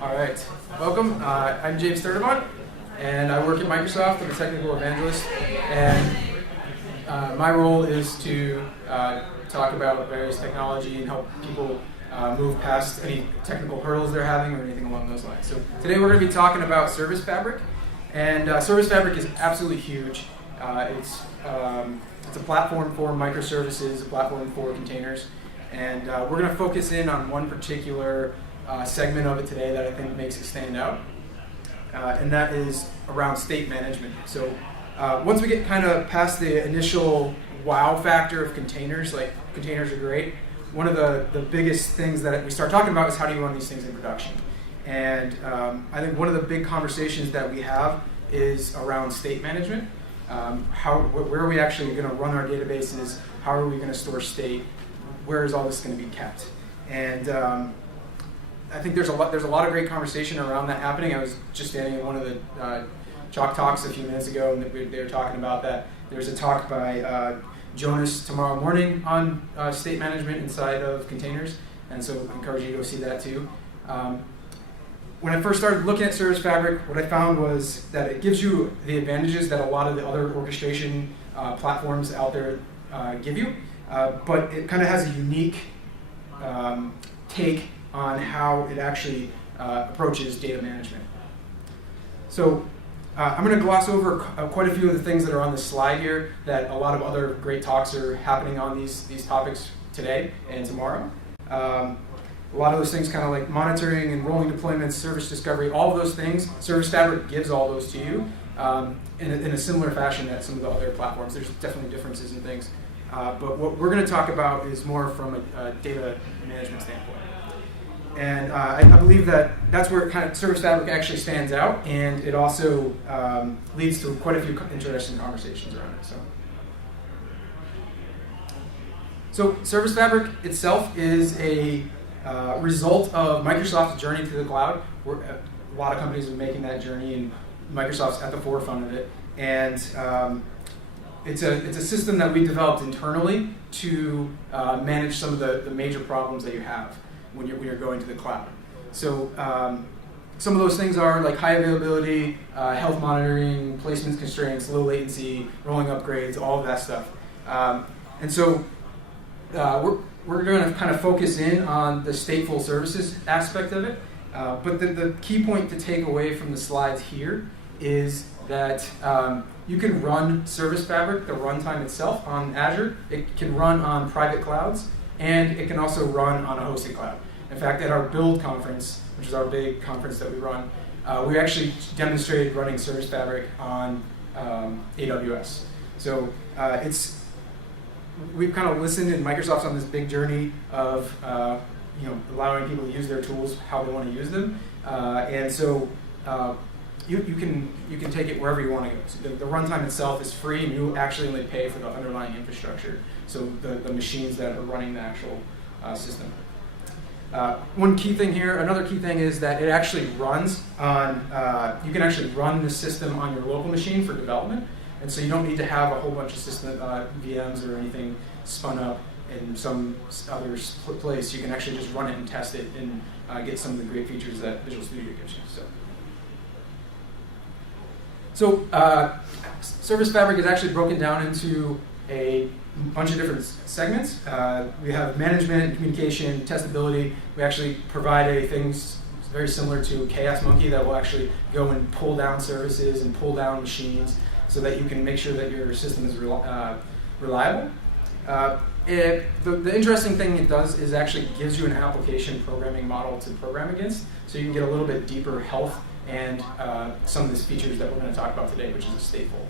All right, welcome. I'm James Sturtevant, and I work at Microsoft. I'm a technical evangelist, and my role is to talk about various technology and help people move past any technical hurdles they're having or anything along those lines. So today we're going to be talking about Service Fabric, and Service Fabric is absolutely huge. It's a platform for microservices, a platform for containers, and we're going to focus in on one particular segment of it today that I think makes it stand out, and that is around state management. So once we get kind of past the initial wow factor of containers, like containers are great, one of the biggest things that we start talking about is how do you run these things in production. And I think one of the big conversations that we have is around state management. Where are we actually going to run our databases? How are we going to store state? Where is all this going to be kept? And I think there's a lot of great conversation around that happening. I was just standing at one of the Chalk Talks a few minutes ago, and they were talking about that. There's a talk by Jonas tomorrow morning on state management inside of containers, and so I encourage you to go see that too. When I first started looking at Service Fabric, what I found was that it gives you the advantages that a lot of the other orchestration platforms out there give you, but it kind of has a unique take on how it actually approaches data management. So I'm going to gloss over quite a few of the things that are on the slide here that a lot of other great talks are happening on these topics today and tomorrow. A lot of those things kind of like monitoring and rolling deployments, service discovery, all of those things, Service Fabric gives all those to you in a similar fashion that some of the other platforms. There's definitely differences in things. But what we're going to talk about is more from a data management standpoint. And I believe that's where kind of Service Fabric actually stands out, and it also leads to quite a few interesting conversations around it. So Service Fabric itself is a result of Microsoft's journey to the cloud. A lot of companies are making that journey, and Microsoft's at the forefront of it. And it's a system that we developed internally to manage some of the major problems that you have when you're going to the cloud. So some of those things are like high availability, health monitoring, placement constraints, low latency, rolling upgrades, all of that stuff. And so we're going to kind of focus in on the stateful services aspect of it. But the key point to take away from the slides here is that you can run Service Fabric, the runtime itself, on Azure. It can run on private clouds, and it can also run on a hosted cloud. In fact, at our Build conference, which is our big conference that we run, we actually demonstrated running Service Fabric on AWS. So we've kind of listened, and Microsoft's on this big journey of allowing people to use their tools how they want to use them, and so you can take it wherever you want to go. So the runtime itself is free, and you actually only pay for the underlying infrastructure, so the machines that are running the actual system. One key thing here, another key thing is that it actually runs on, you can actually run the system on your local machine for development, and so you don't need to have a whole bunch of system VMs or anything spun up in some other place. You can actually just run it and test it and get some of the great features that Visual Studio gives you. So Service Fabric is actually broken down into a bunch of different segments. We have management, communication, testability. We actually provide things very similar to Chaos Monkey that will actually go and pull down services and pull down machines so that you can make sure that your system is reliable. The interesting thing it does is actually gives you an application programming model to program against, so you can get a little bit deeper health and some of these features that we're going to talk about today, which is a stateful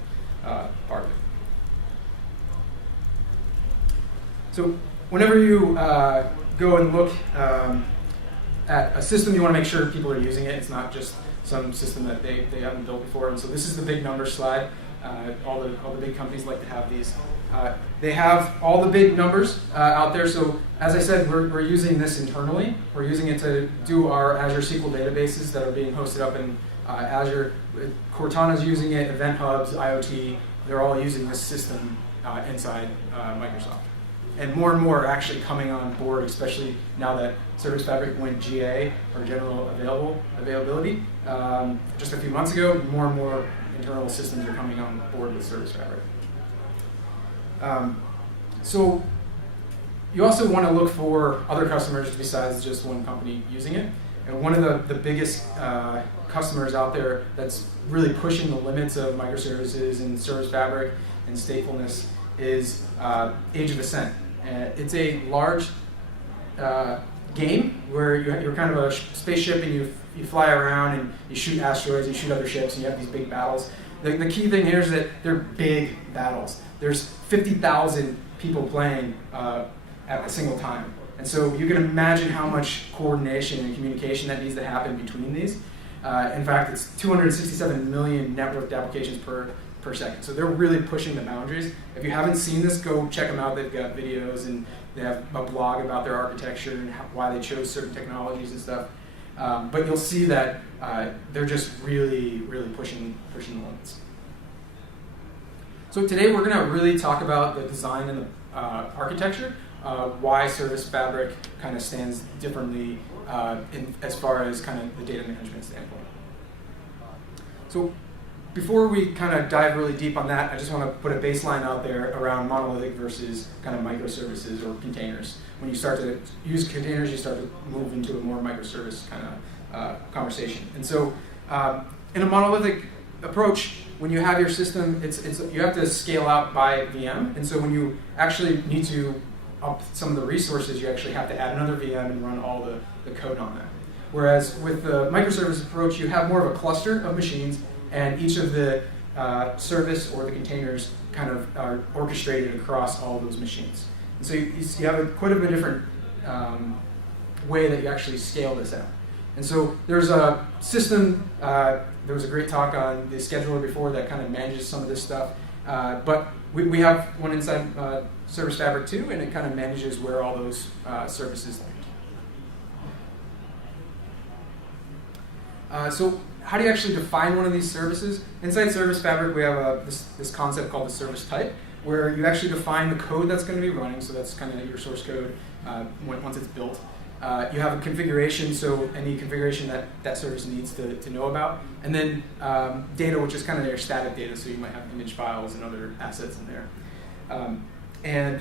part of it. So whenever you go and look at a system, you want to make sure people are using it. It's not just some system that they haven't built before. And so this is the big number slide. All the big companies like to have these. They have all the big numbers out there. So as I said, we're using this internally. We're using it to do our Azure SQL databases that are being hosted up in Azure. Cortana's using it, Event Hubs, IoT. They're all using this system inside Microsoft. and more are actually coming on board, especially now that Service Fabric went GA, or general availability, just a few months ago. More and more internal systems are coming on board with Service Fabric. So you also want to look for other customers besides just one company using it. And one of the biggest customers out there that's really pushing the limits of microservices and Service Fabric and statefulness is Age of Ascent. It's a large game where you're kind of a spaceship and you fly around and you shoot asteroids, you shoot other ships, and you have these big battles. The key thing here is that they're big battles. There's 50,000 people playing at a single time. And so you can imagine how much coordination and communication that needs to happen between these. In fact, it's 267 million networked applications per second. So they're really pushing the boundaries. If you haven't seen this, go check them out. They've got videos and they have a blog about their architecture and why they chose certain technologies and stuff. But you'll see that they're just really pushing the limits. So today we're going to really talk about the design and the architecture, why Service Fabric kind of stands differently as far as kind of the data management standpoint. So before we kind of dive really deep on that, I just want to put a baseline out there around monolithic versus kind of microservices or containers. When you start to use containers, you start to move into a more microservice kind of conversation. And so in a monolithic approach, when you have your system, you have to scale out by VM. And so when you actually need to up some of the resources, you actually have to add another VM and run all the code on that. Whereas with the microservice approach, you have more of a cluster of machines, and each of the service or the containers kind of are orchestrated across all those machines. And so you have quite a bit different way that you actually scale this out. And so there's a system, there was a great talk on the scheduler before that kind of manages some of this stuff. But we have one inside Service Fabric too, and it kind of manages where all those services land. So how do you actually define one of these services? Inside Service Fabric, we have this concept called the service type, where you actually define the code that's going to be running. So that's kind of your source code once it's built. You have a configuration, so any configuration that service needs to know about. And then data, which is kind of their static data, so you might have image files and other assets in there. And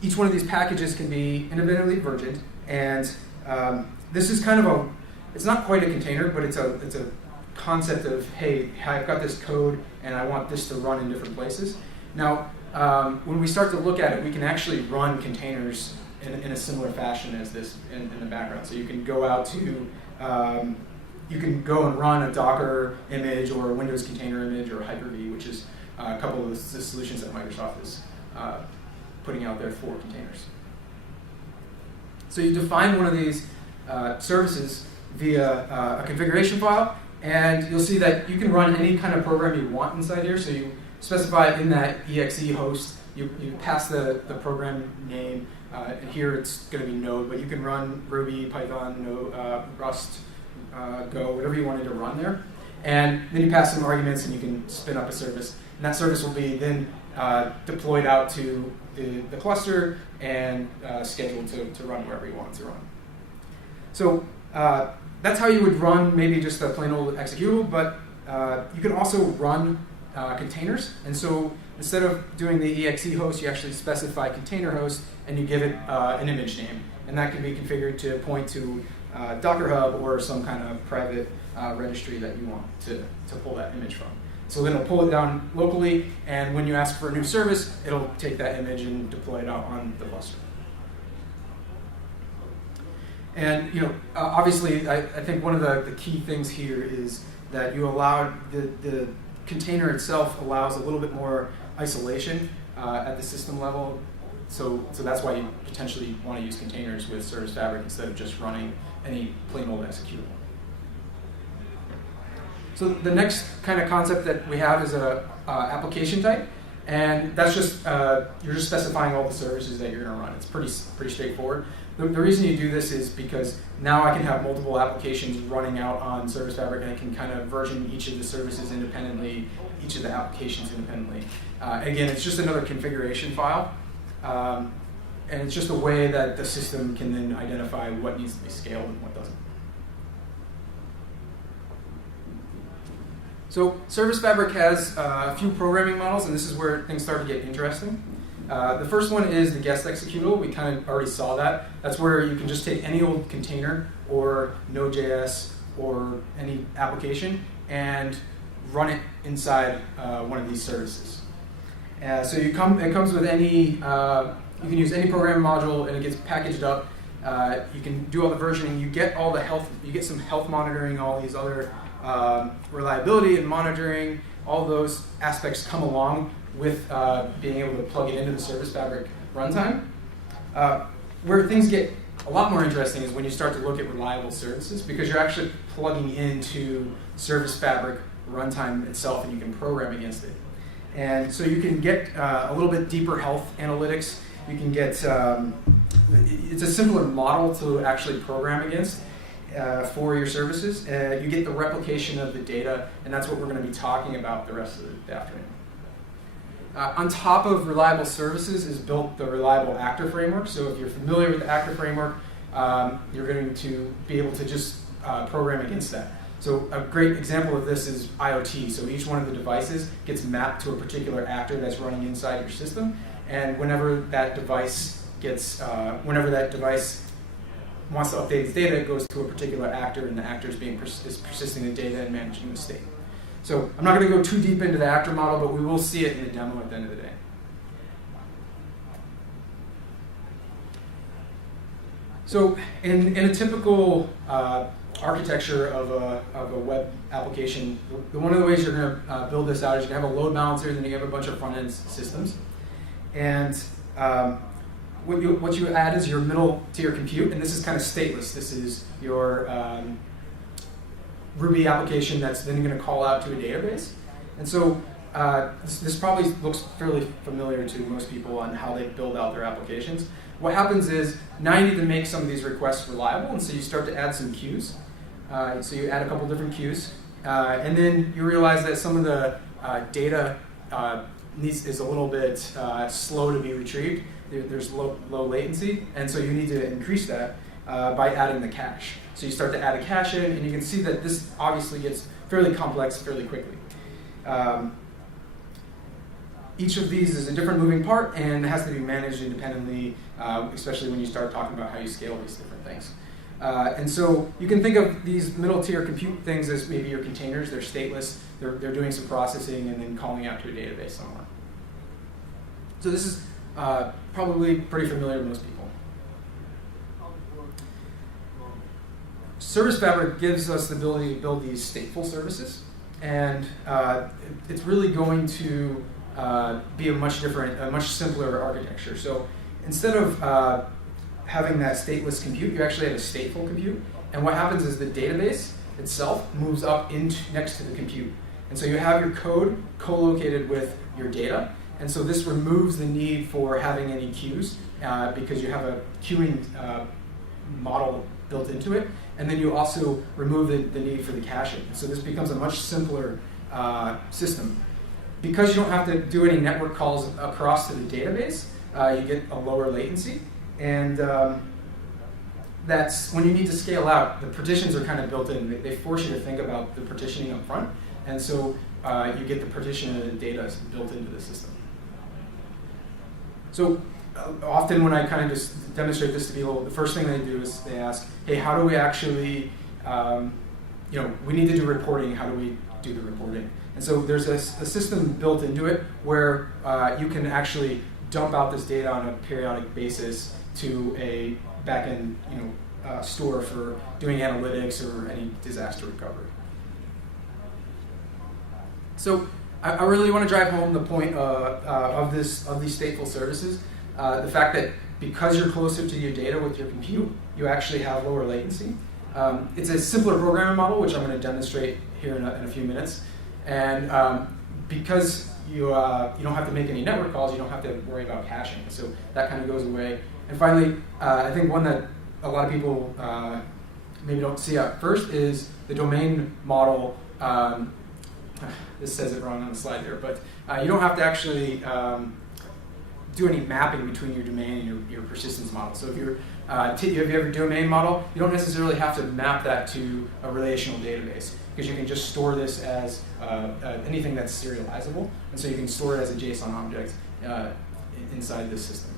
each one of these packages can be independently versioned. And this is kind of it's not quite a container, but it's a concept of, hey, I've got this code and I want this to run in different places. Now, when we start to look at it, we can actually run containers in a similar fashion as this in the background. So you can go out to, you can go and run a Docker image or a Windows container image or Hyper-V, which is a couple of the solutions that Microsoft is putting out there for containers. So you define one of these services via a configuration file, and you'll see that you can run any kind of program you want inside here. So you specify in that exe host, you pass the program name, and here it's going to be Node, but you can run Ruby, Python, Node, Rust, Go, whatever you wanted to run there. And then you pass some arguments and you can spin up a service. And that service will be then deployed out to the cluster and scheduled to run wherever you want it to run. So that's how you would run maybe just a plain old executable, but you can also run containers. And so instead of doing the exe host, you actually specify container host and you give it an image name. And that can be configured to point to Docker Hub or some kind of private registry that you want to pull that image from. So then it'll pull it down locally, and when you ask for a new service, it'll take that image and deploy it out on the cluster. And obviously, I think one of the key things here is that you allow the container itself allows a little bit more isolation at the system level. So that's why you potentially want to use containers with Service Fabric instead of just running any plain old executable. So the next kind of concept that we have is a application type, and that's just you're just specifying all the services that you're going to run. It's pretty straightforward. The reason you do this is because now I can have multiple applications running out on Service Fabric, and I can kind of version each of the services independently, each of the applications independently. Again, it's just another configuration file. and it's just a way that the system can then identify what needs to be scaled and what doesn't. So Service Fabric has a few programming models, and this is where things start to get interesting. The first one is the guest executable. We kind of already saw that. That's where you can just take any old container or Node.js or any application and run it inside one of these services. So it comes with any, you can use any programming module and it gets packaged up. You can do all the versioning. You get all the health, you get some health monitoring, all these other reliability and monitoring. All those aspects come along with being able to plug it into the Service Fabric runtime. Where things get a lot more interesting is when you start to look at reliable services, because you're actually plugging into Service Fabric runtime itself and you can program against it. And so you can get a little bit deeper health analytics. You can get, it's a simpler model to actually program against for your services. You get the replication of the data, and that's what we're going to be talking about the rest of the afternoon. On top of reliable services is built the reliable actor framework. So if you're familiar with the actor framework, you're going to be able to just program against that. So a great example of this is IoT. So each one of the devices gets mapped to a particular actor that's running inside your system, and whenever that device wants to update its data, it goes to a particular actor, and the actor is persisting the data and managing the state. So I'm not going to go too deep into the actor model, but we will see it in the demo at the end of the day. So in a typical architecture of a web application, one of the ways you're going to build this out is you're going to have a load balancer, and then you have a bunch of front-end systems. And what you add is your middle tier compute, and this is kind of stateless. This is your Ruby application that's then going to call out to a database. And so this probably looks fairly familiar to most people on how they build out their applications. What happens is now you need to make some of these requests reliable, and so you start to add some queues. So you add a couple different queues, and then you realize that some of the data is a little bit slow to be retrieved. There's low latency, and so you need to increase that by adding the cache. So you start to add a cache in, and you can see that this obviously gets fairly complex fairly quickly. Each of these is a different moving part, and it has to be managed independently, especially when you start talking about how you scale these different things. And so you can think of these middle tier compute things as maybe your containers. They're stateless. They're doing some processing and then calling out to a database somewhere. So this is probably pretty familiar to most people. Service Fabric gives us the ability to build these stateful services, and it's really going to be a much simpler architecture. So instead of having that stateless compute, you actually have a stateful compute, and what happens is the database itself moves up next to the compute. And so you have your code co-located with your data, and so this removes the need for having any queues because you have a queuing model built into it, and then you also remove the need for the caching. So this becomes a much simpler system. Because you don't have to do any network calls across to the database, you get a lower latency, and that's when you need to scale out. The partitions are kind of built in. They force you to think about the partitioning up front, and so you get the partition of the data built into the system. So often when I kind of just demonstrate this to people, the first thing they do is they ask, hey, how do we actually, we need to do reporting, how do we do the reporting? And so there's a system built into it where you can actually dump out this data on a periodic basis to a backend store for doing analytics or any disaster recovery. So I really want to drive home the point of these stateful services. The fact that because you're closer to your data with your compute, you actually have lower latency. It's a simpler programming model, which I'm going to demonstrate here in a few minutes. And because you don't have to make any network calls, you don't have to worry about caching. So that kind of goes away. And finally, I think one that a lot of people maybe don't see at first is the domain model. This says it wrong on the slide there, but you don't have to actually do any mapping between your domain and your persistence model. So if you have your domain model, you don't necessarily have to map that to a relational database, because you can just store this as anything that's serializable, and so you can store it as a JSON object inside this system.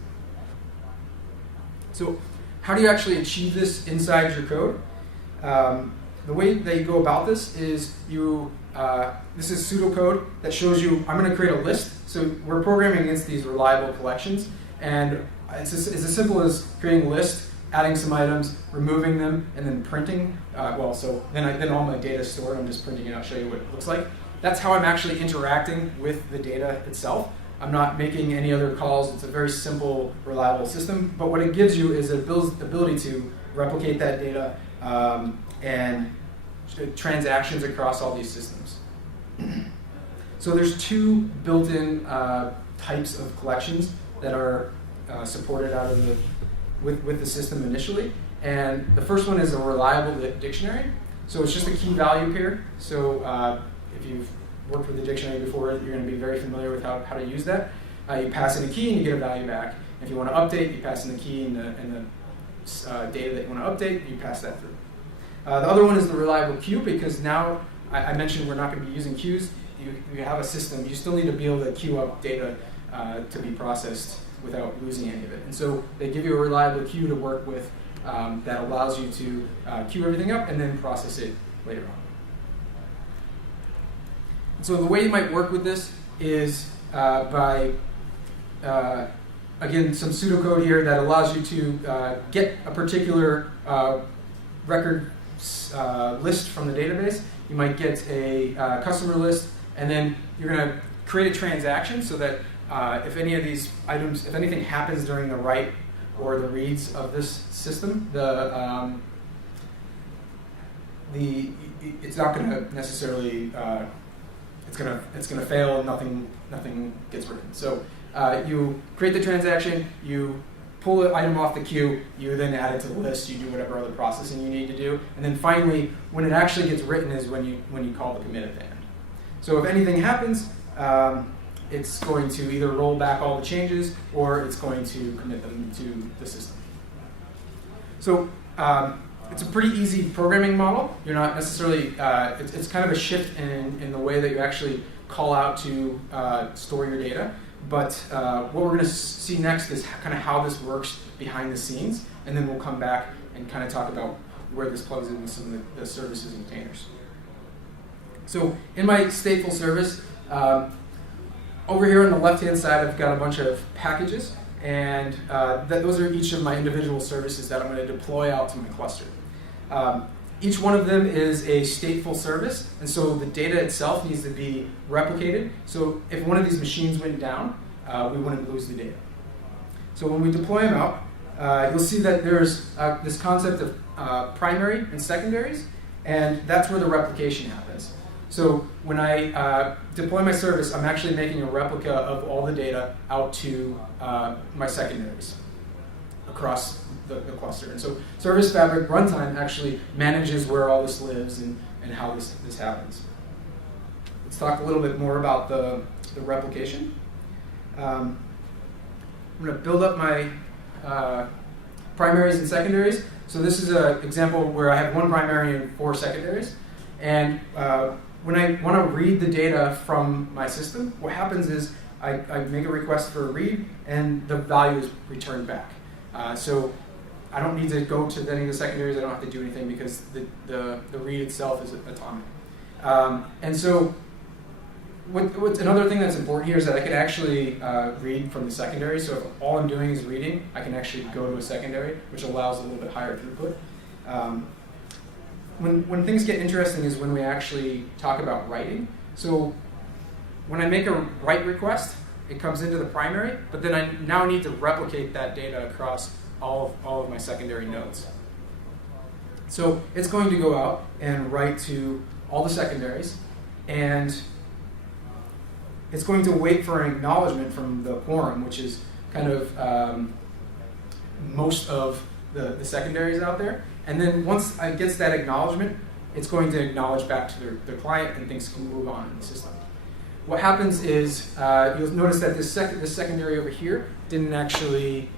So how do you actually achieve this inside your code? The way that you go about this is this is pseudocode that shows you, I'm going to create a list. So we're programming against these reliable collections, and it's as simple as creating a list, adding some items, removing them, and then printing. Then all my data is stored. I'm just printing it out, show you what it looks like. That's how I'm actually interacting with the data itself. I'm not making any other calls. It's a very simple, reliable system. But what it gives you is the ability to replicate that data and transactions across all these systems. So there's two built-in types of collections that are supported out of with the system initially. And the first one is a reliable dictionary. So it's just a key value pair. So if you've worked with the dictionary before, you're going to be very familiar with how to use that. You pass in a key and you get a value back. If you want to update, you pass in the key and the data that you want to update, you pass that through. The other one is the reliable queue, because now I mentioned we're not going to be using queues. You have a system. You still need to be able to queue up data to be processed without losing any of it. And so they give you a reliable queue to work with that allows you to queue everything up and then process it later on. So the way you might work with this is by, again, some pseudocode here that allows you to get a particular record list from the database. You might get a customer list, and then you're going to create a transaction so that if any of these items, if anything happens during the write or the reads of this system, it's not going to necessarily it's going to fail. Nothing gets written. So you create the transaction, you pull the item off the queue, you then add it to the list, you do whatever other processing you need to do, and then finally, when it actually gets written is when you call the commit at the end. So if anything happens, it's going to either roll back all the changes or it's going to commit them to the system. So it's a pretty easy programming model. You're not necessarily, it's kind of a shift in the way that you actually call out to store your data. But what we're going to see next is kind of how this works behind the scenes, and then we'll come back and kind of talk about where this plugs in with some of the services and containers. So in my stateful service, over here on the left-hand side, I've got a bunch of packages, and those are each of my individual services that I'm going to deploy out to my cluster. Each one of them is a stateful service, and so the data itself needs to be replicated. So if one of these machines went down, we wouldn't lose the data. So when we deploy them out, you'll see that there's this concept of primary and secondaries, and that's where the replication happens. So when I deploy my service, I'm actually making a replica of all the data out to my secondaries across the cluster. And so Service Fabric Runtime actually manages where all this lives and how this happens. Let's talk a little bit more about the replication. I'm going to build up my primaries and secondaries. So this is an example where I have one primary and 4 secondaries. And when I want to read the data from my system, what happens is I make a request for a read, and the value is returned back. So I don't need to go to any of the secondaries. I don't have to do anything because the read itself is atomic. And so what's another thing that's important here is that I can actually read from the secondary. So if all I'm doing is reading, I can actually go to a secondary, which allows a little bit higher throughput. When things get interesting is when we actually talk about writing. So when I make a write request, it comes into the primary, but then I now need to replicate that data across all of my secondary nodes. So it's going to go out and write to all the secondaries, and it's going to wait for an acknowledgement from the quorum, which is kind of most of the secondaries out there. And then once it gets that acknowledgement, it's going to acknowledge back to the client, and things can move on in the system. what happens is you'll notice that this secondary over here didn't actually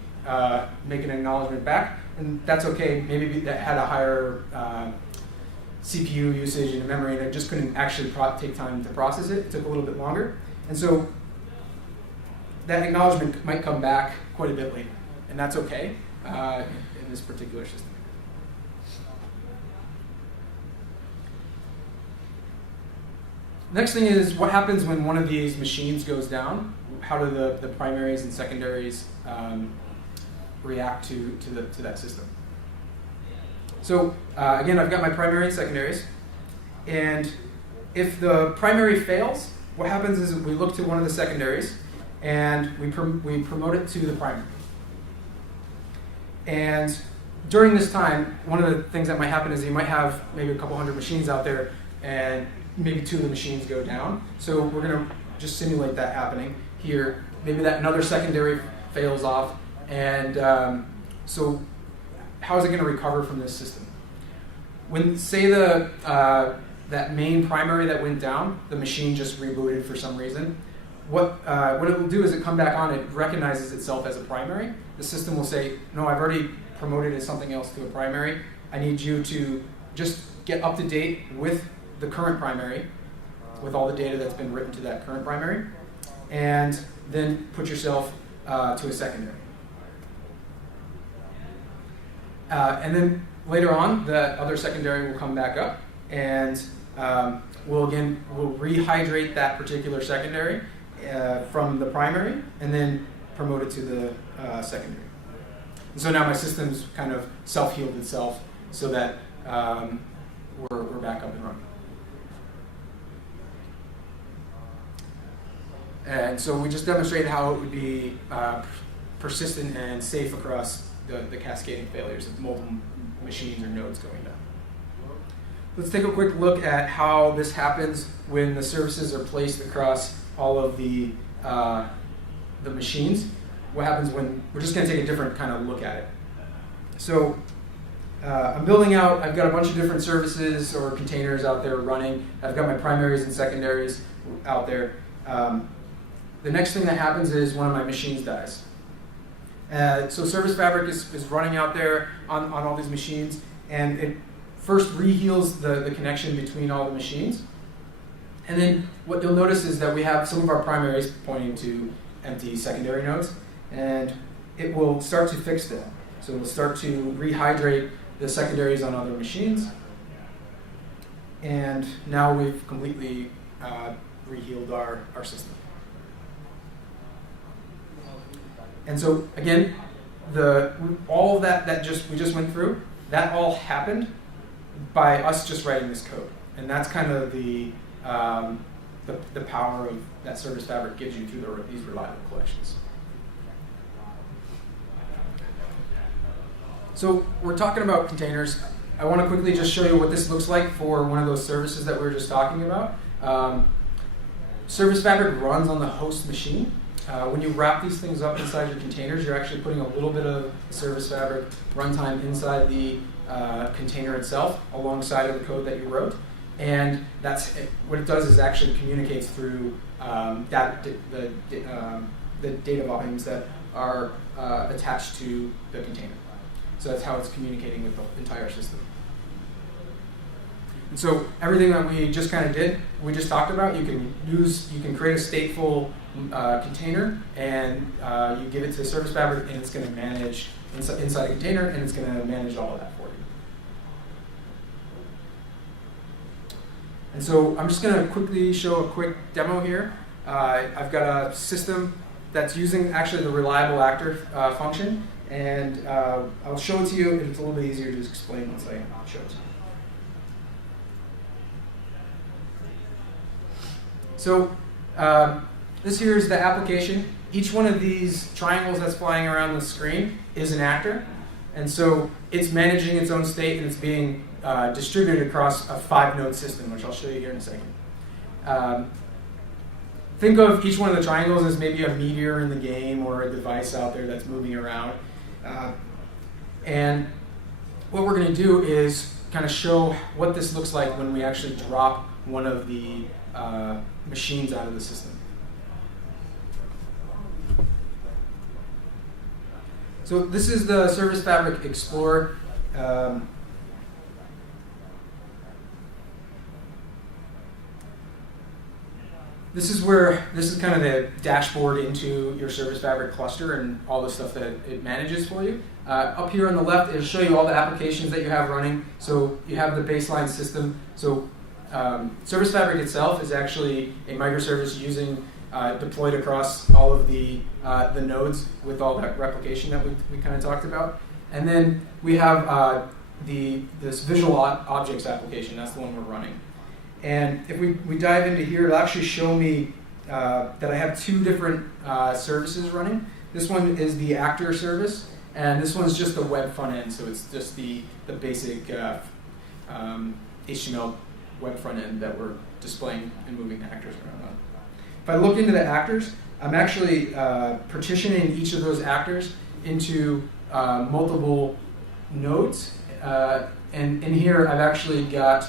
make an acknowledgement back, and that's okay. Maybe that had a higher CPU usage and memory, and it just couldn't actually take time to process it. It took a little bit longer, and so that acknowledgement might come back quite a bit late, and that's okay in this particular system. Next thing is what happens when one of these machines goes down. How do the primaries and secondaries react to that system? So again, I've got my primary and secondaries, and if the primary fails, what happens is we look to one of the secondaries and we promote it to the primary. And during this time, one of the things that might happen is you might have maybe a couple hundred machines out there, and maybe 2 of the machines go down. So we're going to just simulate that happening here. Maybe that another secondary fails off, and so how is it going to recover from this system? When, say, that main primary that went down, the machine just rebooted for some reason, what it will do is it come back on, it recognizes itself as a primary. The system will say, no, I've already promoted as something else to a primary. I need you to just get up to date with the current primary, with all the data that's been written to that current primary, and then put yourself to a secondary. And then later on, the other secondary will come back up, and we'll rehydrate that particular secondary from the primary, and then promote it to the secondary. And so now my system's kind of self-healed itself so that we're back up and running. And so we just demonstrated how it would be persistent and safe across the cascading failures of multiple machines or nodes going down. Let's take a quick look at how this happens when the services are placed across all of the machines. What happens when, we're just going to take a different kind of look at it. So I'm building out, I've got a bunch of different services or containers out there running. I've got my primaries and secondaries out there. The next thing that happens is one of my machines dies. So Service Fabric is running out there on all these machines, and it first reheals the connection between all the machines. And then what you'll notice is that we have some of our primaries pointing to empty secondary nodes, and it will start to fix that. So it will start to rehydrate the secondaries on other machines. And now we've completely rehealed our system. And so again, all of that we just went through, that all happened by us just writing this code. And that's kind of the power of that Service Fabric gives you through these reliable collections. So we're talking about containers. I want to quickly just show you what this looks like for one of those services that we were just talking about. Service Fabric runs on the host machine. When you wrap these things up inside your containers, you're actually putting a little bit of Service Fabric runtime inside the container itself, alongside of the code that you wrote. And what it does is actually communicates through the data volumes that are attached to the container. So that's how it's communicating with the entire system. And so everything that we just kind of did, we just talked about, you can create a stateful container, and you give it to Service Fabric, and it's going to manage inside a container, and it's going to manage all of that for you. And so I'm just going to quickly show a quick demo here. I've got a system that's using actually the reliable actor function, and I'll show it to you. It's a little bit easier to just explain once I show it to you. So this here is the application. Each one of these triangles that's flying around the screen is an actor. And so it's managing its own state, and it's being distributed across a 5-node system, which I'll show you here in a second. Think of each one of the triangles as maybe a meteor in the game or a device out there that's moving around. And what we're going to do is kind of show what this looks like when we actually drop one of the machines out of the system. So this is the Service Fabric Explorer. This is kind of the dashboard into your Service Fabric cluster and all the stuff that it manages for you. Up here on the left, it'll show you all the applications that you have running. So you have the baseline system. So Service Fabric itself is actually a microservice deployed across all of the nodes with all that replication that we kind of talked about. And then we have this visual objects application. That's the one we're running. And if we dive into here, it'll actually show me that I have two different services running. This one is the actor service, and this one's just the web front end, so it's just the basic HTML web front end that we're displaying and moving the actors around on. If I look into the actors, I'm actually partitioning each of those actors into multiple nodes, and in here I've actually got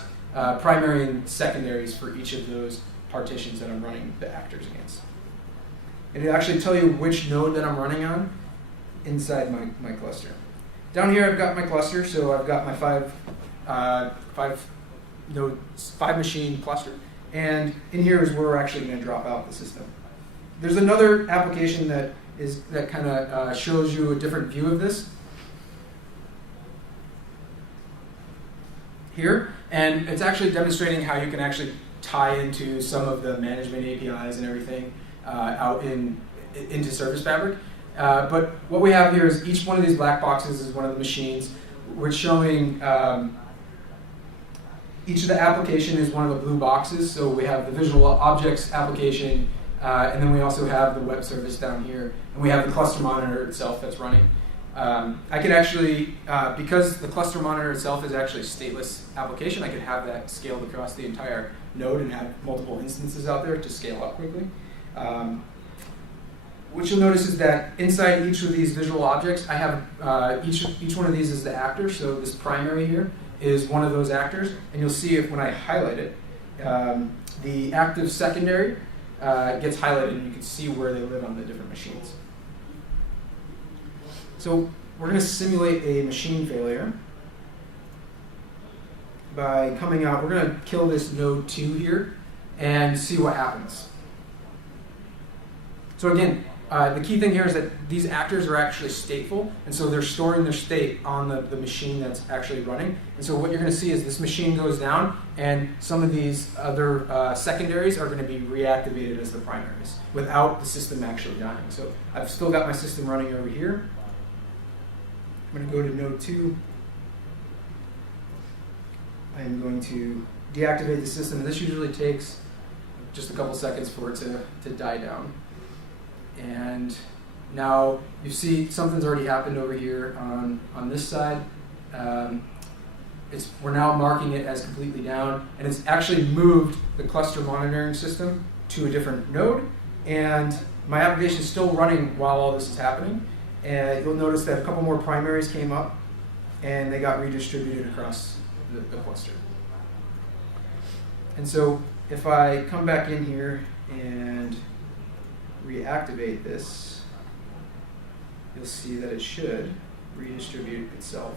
primary and secondaries for each of those partitions that I'm running the actors against. And it'll actually tell you which node that I'm running on inside my cluster. Down here I've got my cluster, so I've got my five machine cluster. And in here is where we're actually going to drop out the system. There's another application that kind of shows you a different view of this here. And it's actually demonstrating how you can actually tie into some of the management APIs and everything out into Service Fabric. But what we have here is each one of these black boxes is one of the machines. We're showing each of the application is one of the blue boxes. So we have the visual objects application, and then we also have the web service down here. And we have the cluster monitor itself that's running. I could actually, because the cluster monitor itself is actually a stateless application, I could have that scaled across the entire node and have multiple instances out there to scale up quickly. What you'll notice is that inside each of these visual objects, I have each one of these is the actor. So this primary here is one of those actors, and you'll see if when I highlight it, the active secondary gets highlighted, and you can see where they live on the different machines. So we're going to simulate a machine failure by coming out. We're going to kill this node 2 here and see what happens. So again, the key thing here is that these actors are actually stateful, and so they're storing their state on the machine that's actually running. And so what you're going to see is this machine goes down, and some of these other secondaries are going to be reactivated as the primaries without the system actually dying. So I've still got my system running over here. I'm going to go to node 2. I'm going to deactivate the system, and this usually takes just a couple seconds for it to die down. And now you see something's already happened over here on this side. We're now marking it as completely down, and it's actually moved the cluster monitoring system to a different node, and my application is still running while all this is happening. And you'll notice that a couple more primaries came up, and they got redistributed across the cluster. And so if I come back in here and reactivate this, you'll see that it should redistribute itself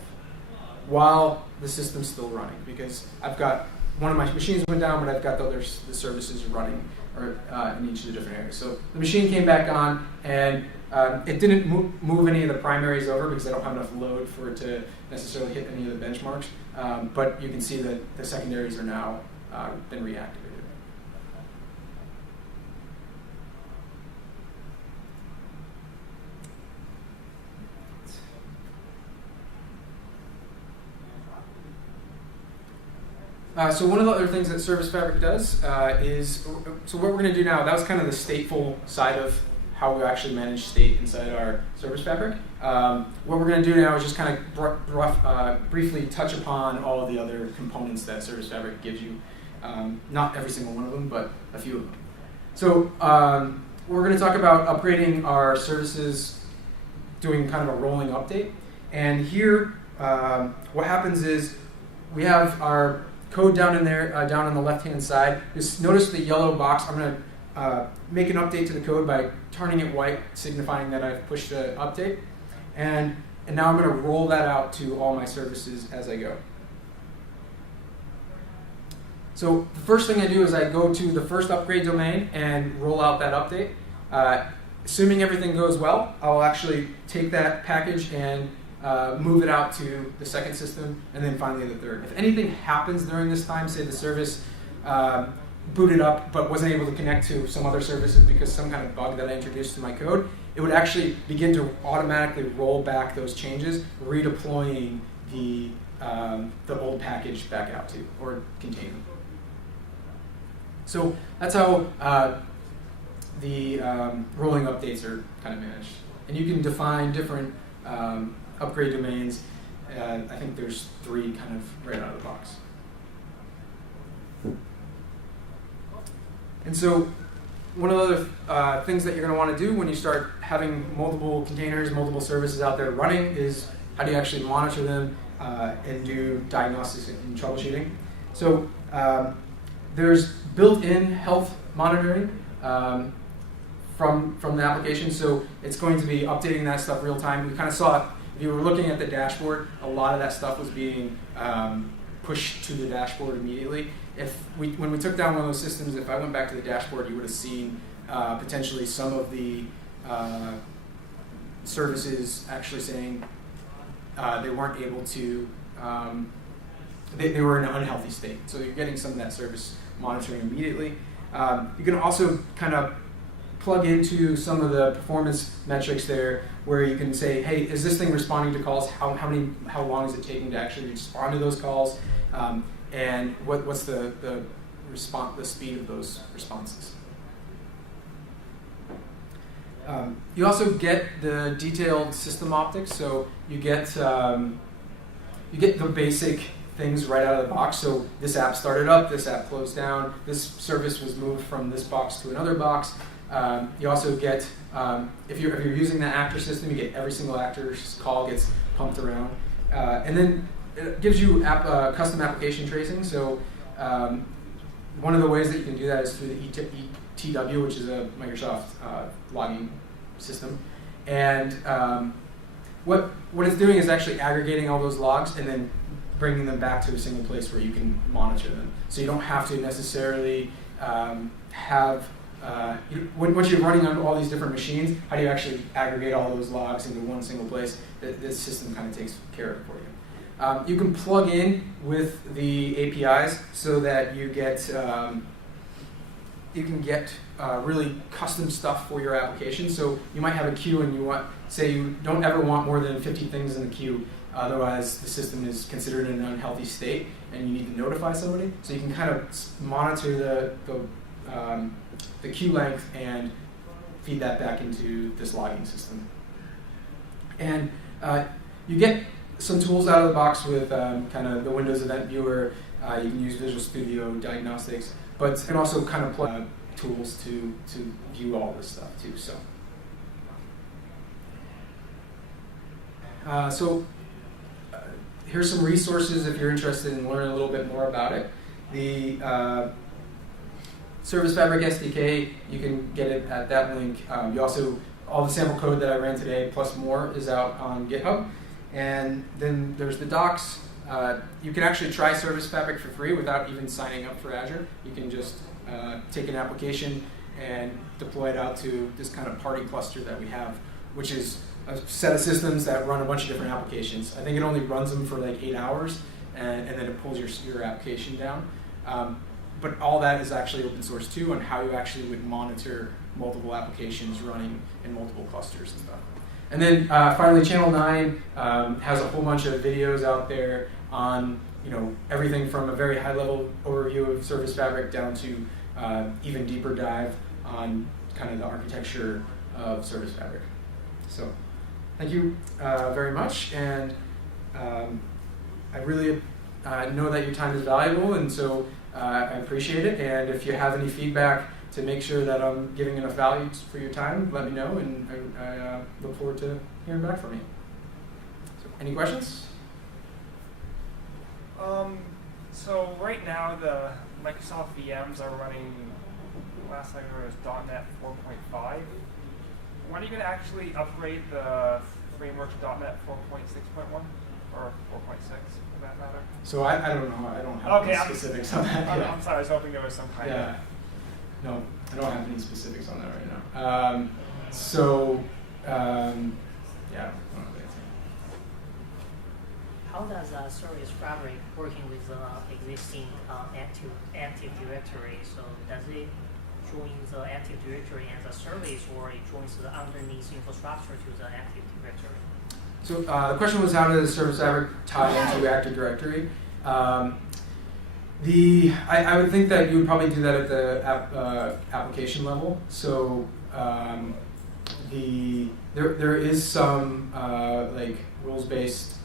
while the system's still running, because I've got one of my machines went down, but I've got the services running in each of the different areas. So the machine came back on, and it didn't move any of the primaries over because I don't have enough load for it to necessarily hit any of the benchmarks. But you can see that the secondaries are now been reactivated. So one of the other things that Service Fabric does is, so what we're going to do now, that was kind of the stateful side of how we actually manage state inside our Service Fabric. What we're going to do now is just kind of briefly touch upon all of the other components that Service Fabric gives you. Not every single one of them, but a few of them. So we're going to talk about upgrading our services, doing kind of a rolling update. And here, what happens is we have our code down in there, down on the left-hand side. Just notice the yellow box. I'm going to make an update to the code by turning it white, signifying that I've pushed the update. And now I'm going to roll that out to all my services as I go. So the first thing I do is I go to the first upgrade domain and roll out that update. Assuming everything goes well, I'll actually take that package and move it out to the second system, and then finally the third. If anything happens during this time, say the service booted up but wasn't able to connect to some other services because some kind of bug that I introduced to my code, it would actually begin to automatically roll back those changes, redeploying the old package back out to, or container. So that's how the rolling updates are kind of managed. And you can define different upgrade domains. I think there's 3 kind of right out of the box. And so one of the other things that you're going to want to do when you start having multiple containers, multiple services out there running is how do you actually monitor them and do diagnostics and troubleshooting. So there's built-in health monitoring from the application, so it's going to be updating that stuff real time. We kind of saw, if you were looking at the dashboard, a lot of that stuff was being pushed to the dashboard immediately. When we took down one of those systems, if I went back to the dashboard, you would have seen potentially some of the services actually saying they weren't able to, they were in an unhealthy state. So you're getting some of that service monitoring immediately. You can also kind of plug into some of the performance metrics there, where you can say, hey, is this thing responding to calls? How long is it taking to actually respond to those calls? And what's the speed of those responses? You also get the detailed system optics, so you get the basic things right out of the box. So this app started up, this app closed down, this service was moved from this box to another box. You also get, if you're using the actor system, you get every single actor's call gets pumped around. And then it gives you custom application tracing. So one of the ways that you can do that is through the ETW, which is a Microsoft logging system. And what it's doing is actually aggregating all those logs and then bringing them back to a single place where you can monitor them. So you don't have to necessarily have, once you're running on all these different machines, how do you actually aggregate all those logs into one single place? This system kind of takes care of it for you. You can plug in with the APIs so that you can get really custom stuff for your application. So you might have a queue and you don't ever want more than 50 things in the queue, otherwise the system is considered in an unhealthy state and you need to notify somebody. So you can kind of monitor the queue length and feed that back into this logging system. And you get some tools out of the box with kind of the Windows Event Viewer. You can use Visual Studio Diagnostics, but you can also kind of plug tools to view all this stuff too. So here's some resources if you're interested in learning a little bit more about it. The Service Fabric SDK, you can get it at that link. All the sample code that I ran today, plus more, is out on GitHub. And then there's the docs. You can actually try Service Fabric for free without even signing up for Azure. You can just take an application and deploy it out to this kind of party cluster that we have, which is a set of systems that run a bunch of different applications. I think it only runs them for like 8 hours, and then it pulls your application down. But all that is actually open source too, on how you actually would monitor multiple applications running in multiple clusters and stuff. And then finally, Channel 9 has a whole bunch of videos out there on everything from a very high-level overview of Service Fabric down to even deeper dive on kind of the architecture of Service Fabric. So thank you very much, and I really know that your time is valuable, and so I appreciate it. And if you have any feedback to make sure that I'm giving enough value for your time, let me know, and I look forward to hearing back from you. So, any questions? So right now the Microsoft VMs are running, last time it was .NET 4.5. When are you going to actually upgrade the framework to .NET 4.6.1 or 4.6 for that matter? So I don't know. I don't have any specifics on that. I'm sorry, I was hoping there was some kind of... No, I don't have any specifics on that right now. Yeah. How does Service Fabric working with the existing Active Directory? So does it join the Active Directory and the service, or it joins the underneath infrastructure to the Active Directory? So the question was, how does Service Fabric tie into Active Directory? I would think that you would probably do that at the application level. So there is some like rules-based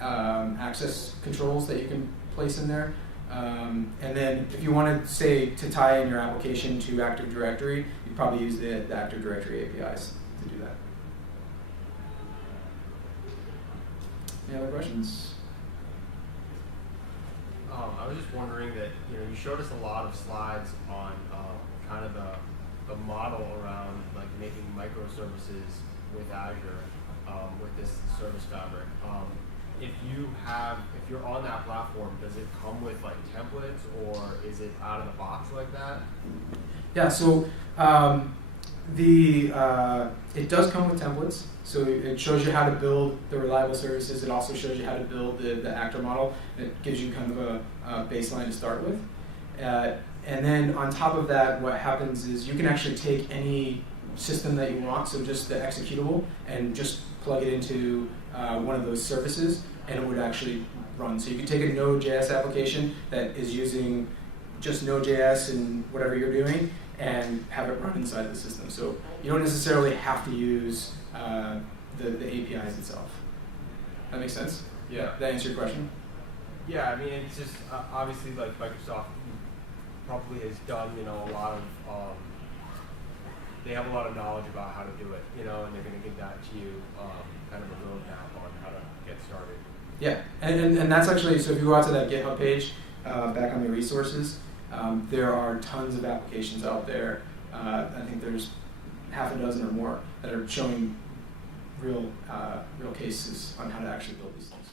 access controls that you can place in there. And then if you wanted, say, to tie in your application to Active Directory, you'd probably use the Active Directory APIs to do that. Any other questions? I was just wondering that you showed us a lot of slides on kind of the model around like making microservices with Azure with this Service Fabric. If you're on that platform, does it come with like templates, or is it out of the box like that? Yeah, so it does come with templates. So it shows you how to build the reliable services. It also shows you how to build the actor model. It gives you kind of a baseline to start with. And then on top of that, what happens is you can actually take any system that you want, so just the executable, and just plug it into one of those services, and it would actually run. So you could take a Node.js application that is using just Node.js and whatever you're doing, and have it run inside the system. So you don't necessarily have to use the APIs itself. That makes sense? Yeah. That answer your question? Yeah, I mean, it's just obviously like Microsoft probably has done a lot of they have a lot of knowledge about how to do it, and they're going to give that to you kind of a roadmap on how to get started. Yeah, and that's actually, so if you go out to that GitHub page, back on the resources, there are tons of applications out there. I think there's half a dozen or more that are showing real cases on how to actually build these things.